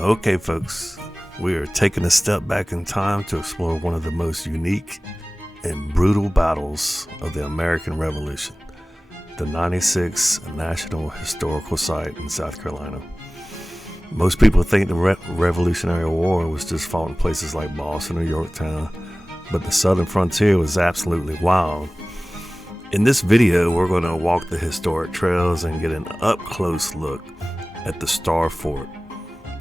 Okay, folks, we are taking a step back in time to explore one of the most unique and brutal battles of the American Revolution, the 96 National Historical Site in South Carolina. Most people think the Revolutionary War was just fought in places like Boston or Yorktown, but the southern frontier was absolutely wild. In this video, we're going to walk the historic trails and get an up-close look at the Star Fort,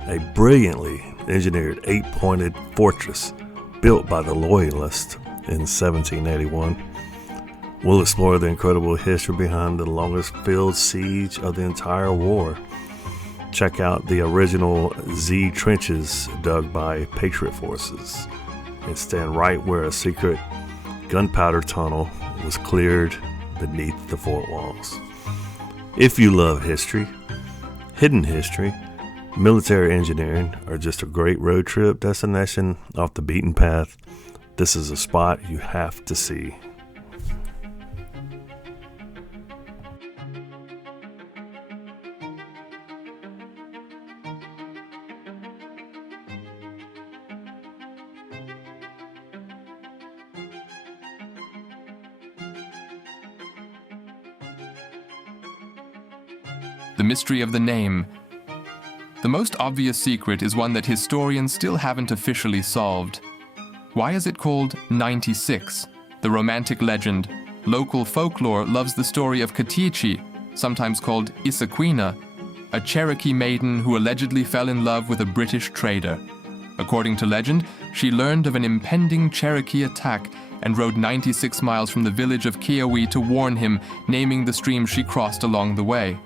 a brilliantly engineered 8-pointed fortress built by the Loyalists in 1781. We'll explore the incredible history behind the longest field siege of the entire war. Check out the original Z trenches dug by Patriot forces and stand right where a secret gunpowder tunnel was cleared beneath the fort walls. If you love history, hidden history, military engineering, or just a great road trip destination off the beaten path, this is a spot you have to see. The mystery of the name. The most obvious secret is one that historians still haven't officially solved. Why is it called 96? The romantic legend. Local folklore loves the story of Katichi, sometimes called Isaquina, a Cherokee maiden who allegedly fell in love with a British trader. According to legend, she learned of an impending Cherokee attack and rode 96 miles from the village of Keowee to warn him, naming the stream she crossed along the way.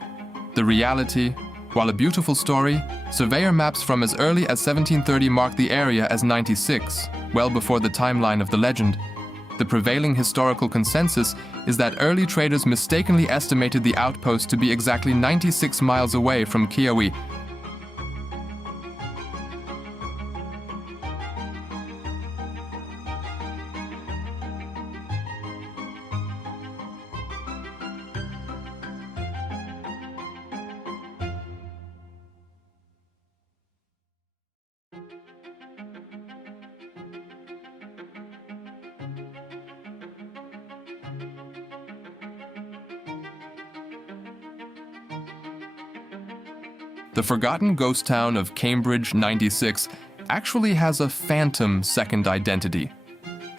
The reality, while a beautiful story, surveyor maps from as early as 1730 mark the area as 96, well before the timeline of the legend. The prevailing historical consensus is that early traders mistakenly estimated the outpost to be exactly 96 miles away from Keowee. The forgotten ghost town of Cambridge 96 actually has a phantom second identity.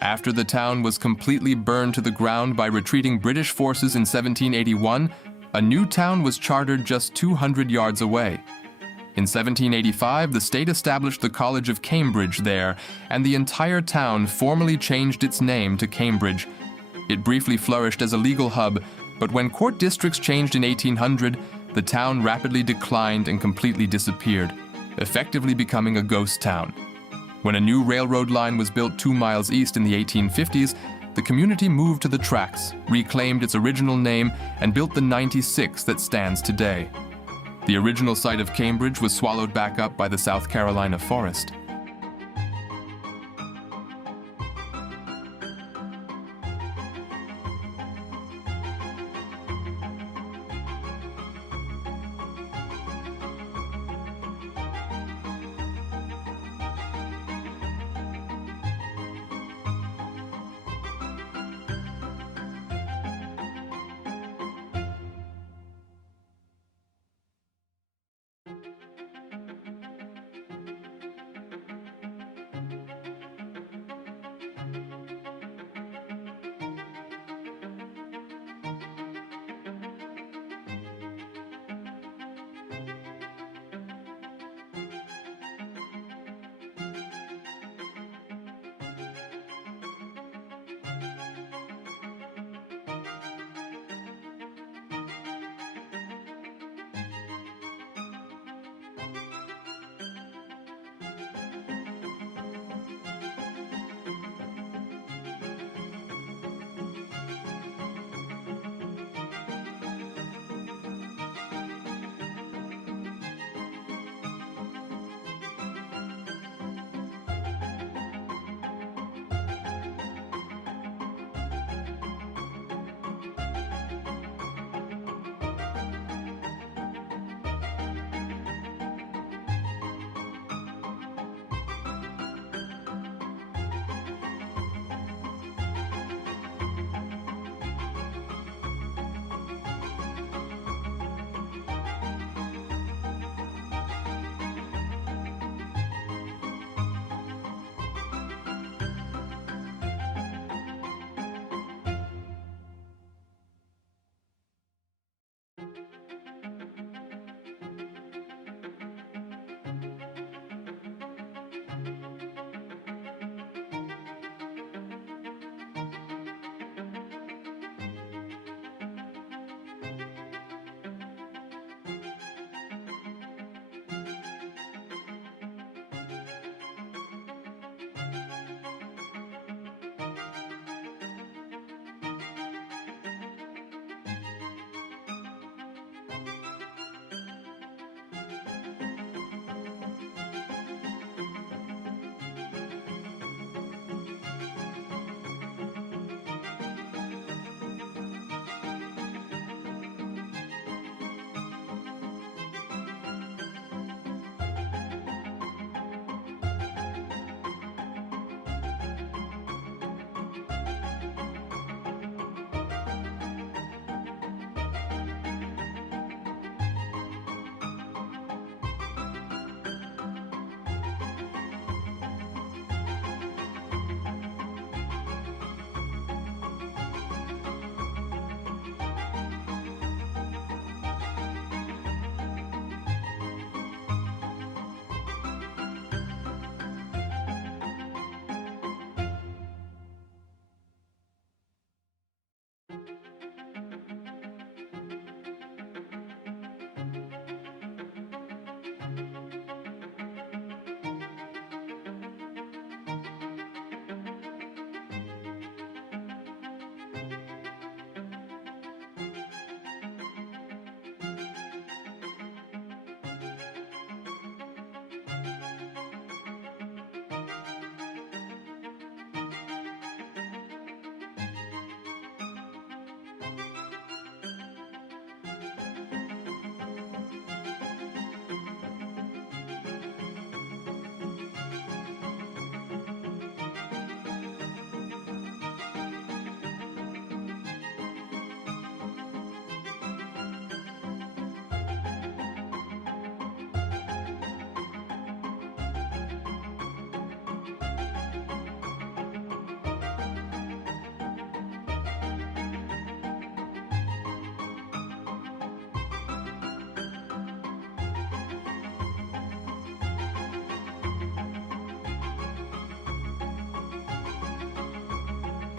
After the town was completely burned to the ground by retreating British forces in 1781, a new town was chartered just 200 yards away. In 1785, the state established the College of Cambridge there, and the entire town formally changed its name to Cambridge. It briefly flourished as a legal hub, but when court districts changed in 1800, the town rapidly declined and completely disappeared, effectively becoming a ghost town. When a new railroad line was built 2 miles east in the 1850s, the community moved to the tracks, reclaimed its original name, and built the 96 that stands today. The original site of Cambridge was swallowed back up by the South Carolina forest.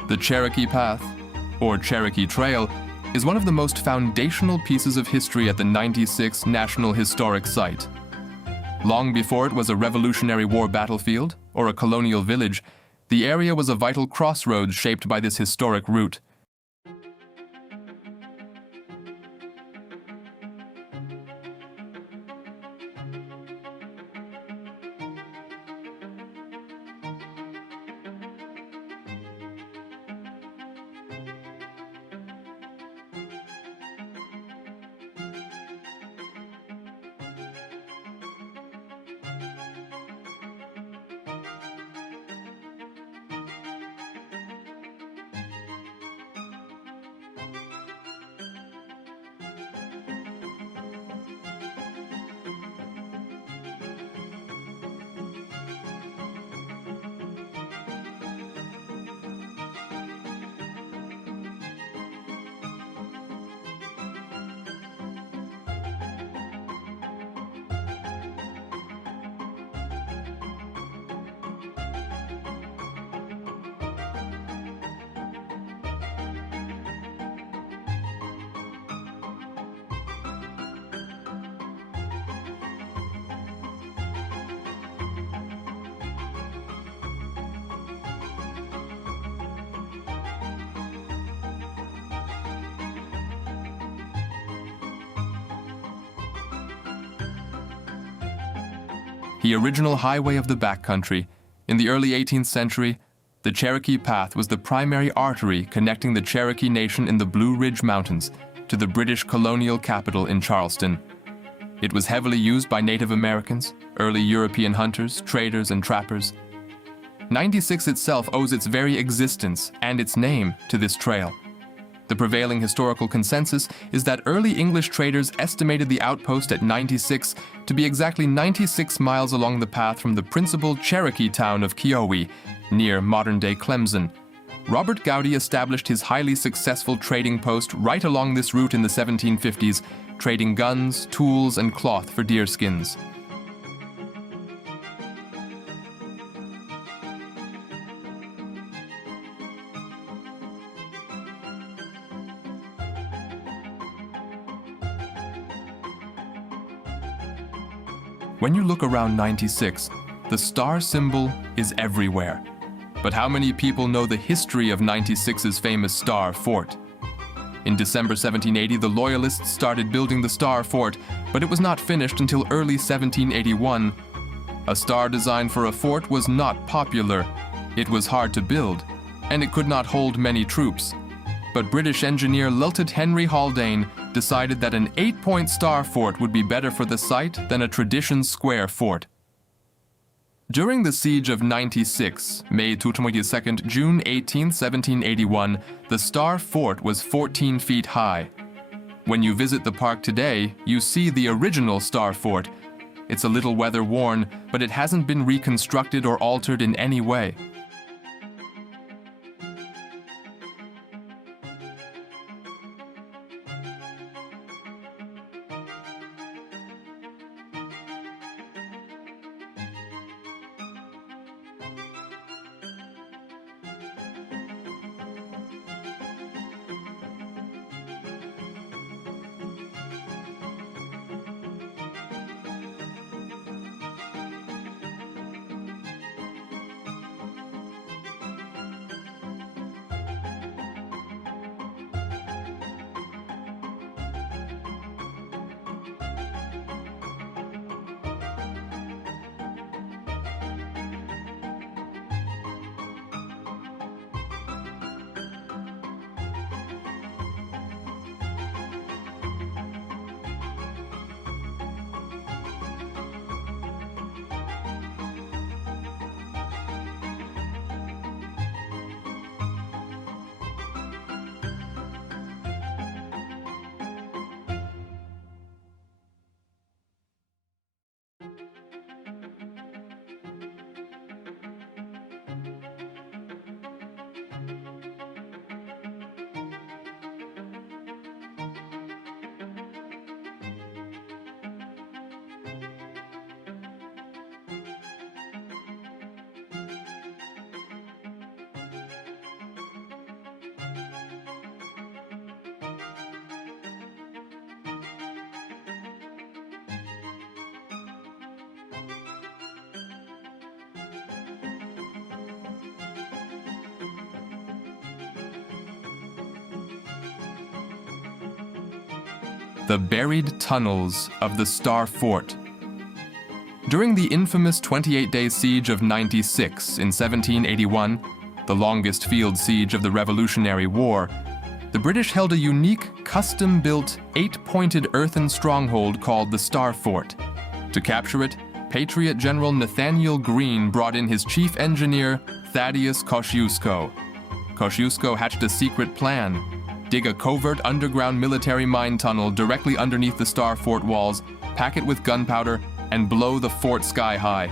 The Cherokee Path, or Cherokee Trail, is one of the most foundational pieces of history at the 96 National Historic Site. Long before it was a Revolutionary War battlefield or a colonial village, the area was a vital crossroads shaped by this historic route. The original highway of the backcountry, in the early 18th century, the Cherokee Path was the primary artery connecting the Cherokee Nation in the Blue Ridge Mountains to the British colonial capital in Charleston. It was heavily used by Native Americans, early European hunters, traders, and trappers. 96 itself owes its very existence and its name to this trail. The prevailing historical consensus is that early English traders estimated the outpost at 96 to be exactly 96 miles along the path from the principal Cherokee town of Keowee, near modern-day Clemson. Robert Gowdy established his highly successful trading post right along this route in the 1750s, trading guns, tools, and cloth for deerskins. When you look around 96, the star symbol is everywhere. But how many people know the history of 96's famous Star Fort? In December 1780, the Loyalists started building the Star Fort, but it was not finished until early 1781. A star design for a fort was not popular. It was hard to build, and it could not hold many troops. But British engineer Lieutenant Henry Haldane decided that an 8-point star fort would be better for the site than a tradition square fort. During the siege of 96, May 22nd, June 18, 1781, the Star Fort was 14 feet high. When you visit the park today, you see the original Star Fort. It's a little weather-worn, but it hasn't been reconstructed or altered in any way. The buried tunnels of the Star Fort. During the infamous 28-day siege of 96 in 1781, the longest field siege of the Revolutionary War, the British held a unique, custom-built, 8-pointed earthen stronghold called the Star Fort. To capture it, Patriot General Nathaniel Greene brought in his chief engineer, Thaddeus Kosciuszko. Kosciuszko hatched a secret plan: dig a covert underground military mine tunnel directly underneath the Star Fort walls, pack it with gunpowder, and blow the fort sky high.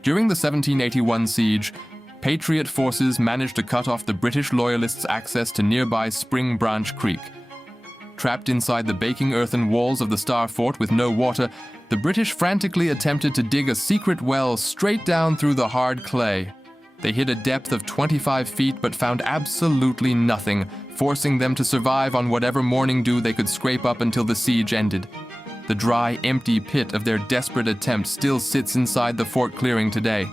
During the 1781 siege, Patriot forces managed to cut off the British Loyalists' access to nearby Spring Branch Creek. Trapped inside the baking earthen walls of the Star Fort with no water, the British frantically attempted to dig a secret well straight down through the hard clay. They hit a depth of 25 feet but found absolutely nothing, forcing them to survive on whatever morning dew they could scrape up until the siege ended. The dry, empty pit of their desperate attempt still sits inside the fort clearing today.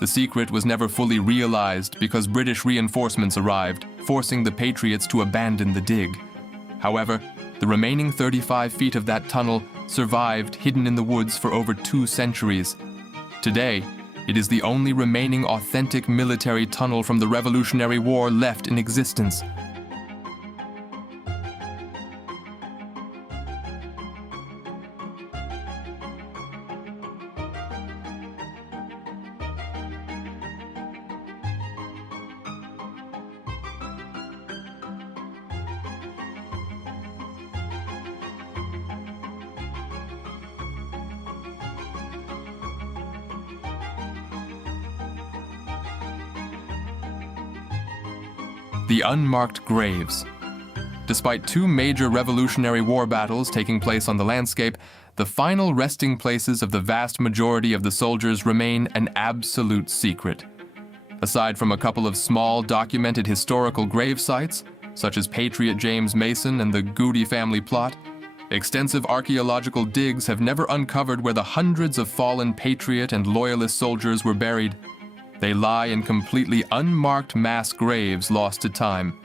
The secret was never fully realized because British reinforcements arrived, forcing the Patriots to abandon the dig. However, the remaining 35 feet of that tunnel survived hidden in the woods for over 2 centuries. Today, it is the only remaining authentic military tunnel from the Revolutionary War left in existence. The unmarked graves. Despite 2 major Revolutionary War battles taking place on the landscape, the final resting places of the vast majority of the soldiers remain an absolute secret. Aside from a couple of small documented historical grave sites, such as Patriot James Mason and the Goody family plot, extensive archaeological digs have never uncovered where the hundreds of fallen Patriot and Loyalist soldiers were buried. They lie in completely unmarked mass graves lost to time.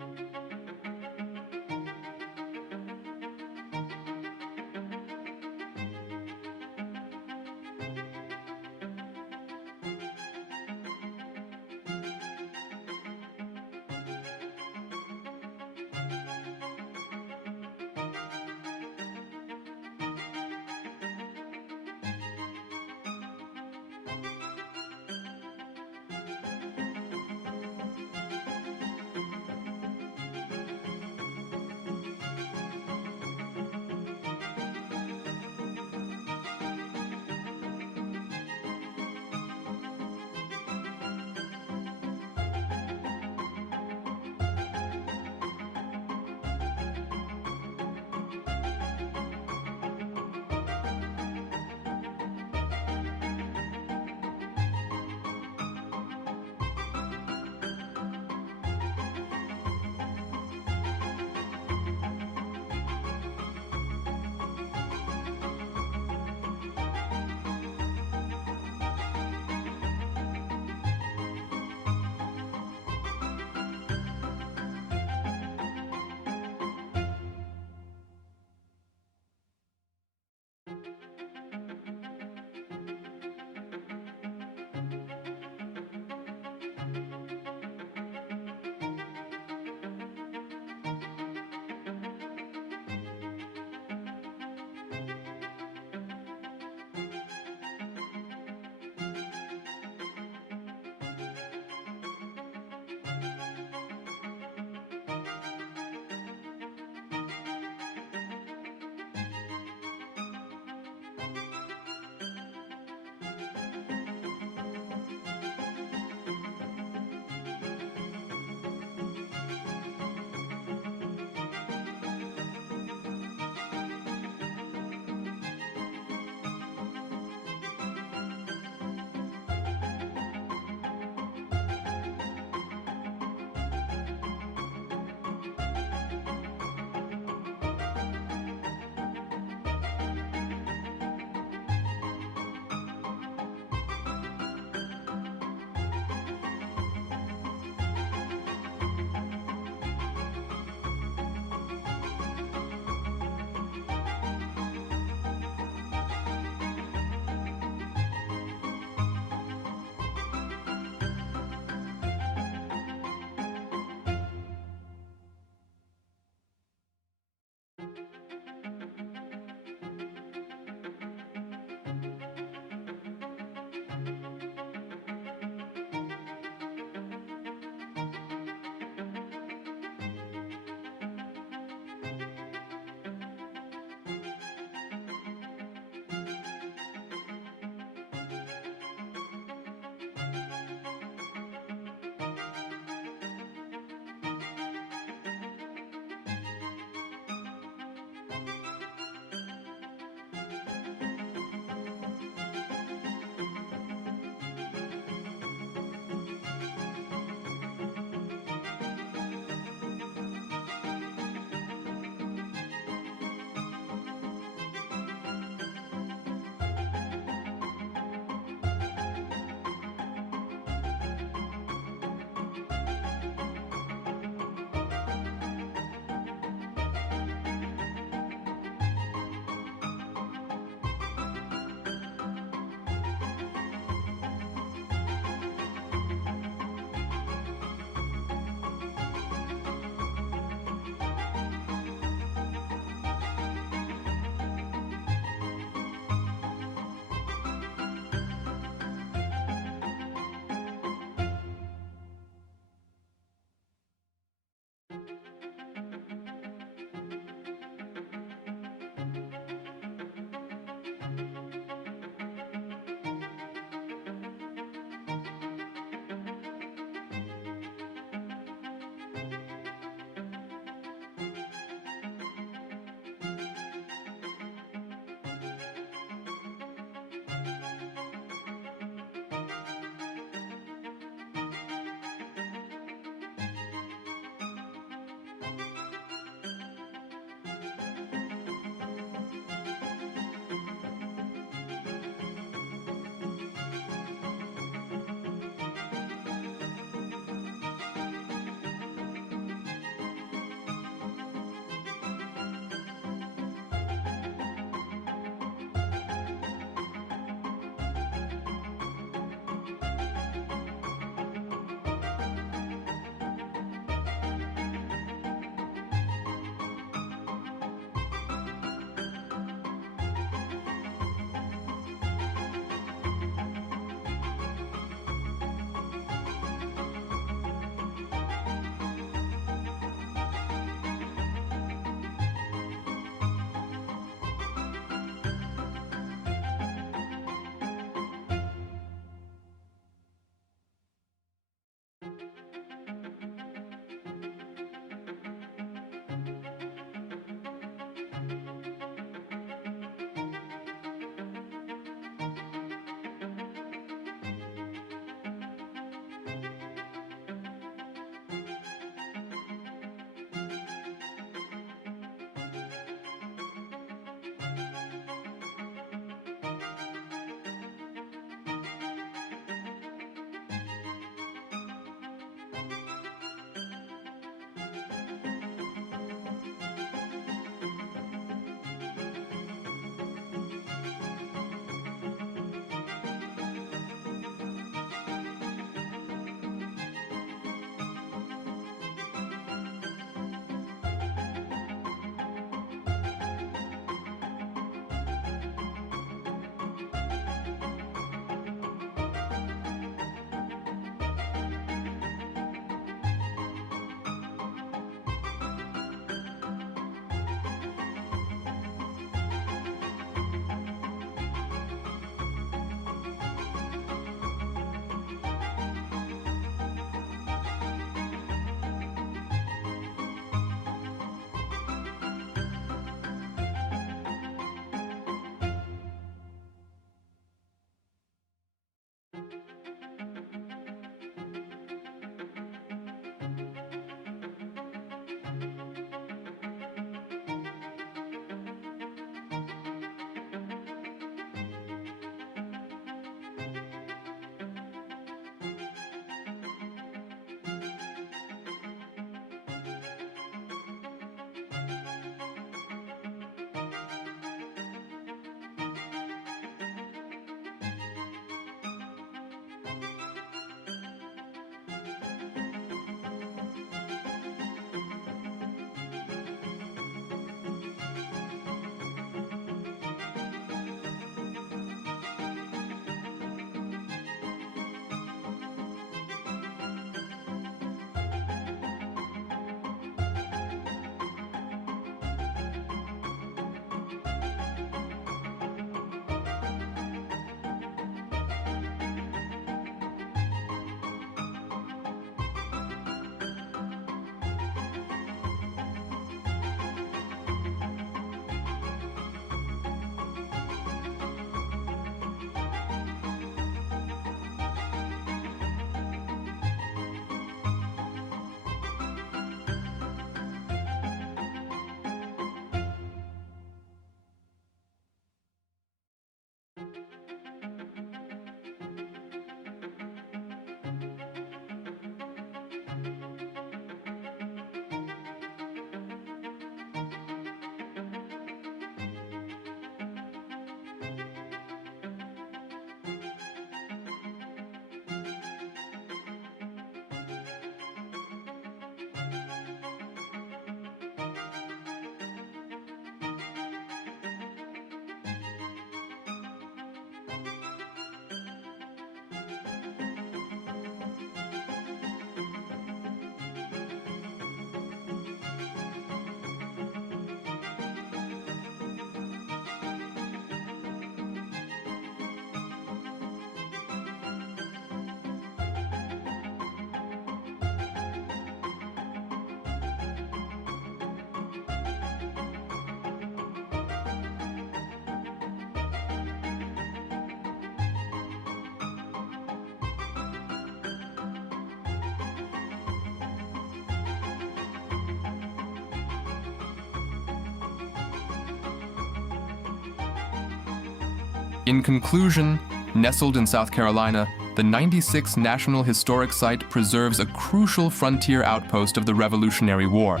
In conclusion, nestled in South Carolina, the 96 National Historic Site preserves a crucial frontier outpost of the Revolutionary War.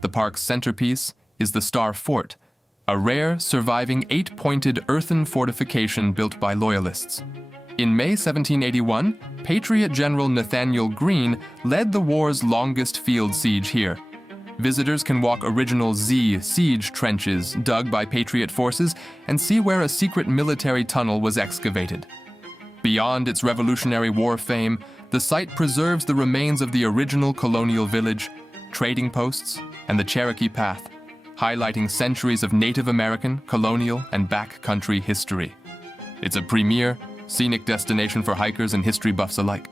The park's centerpiece is the Star Fort, a rare, surviving 8-pointed earthen fortification built by Loyalists. In May 1781, Patriot General Nathaniel Greene led the war's longest field siege here. Visitors can walk original Z siege trenches dug by Patriot forces and see where a secret military tunnel was excavated. Beyond its Revolutionary War fame, the site preserves the remains of the original colonial village, trading posts, and the Cherokee Path, highlighting centuries of Native American, colonial, and backcountry history. It's a premier, scenic destination for hikers and history buffs alike.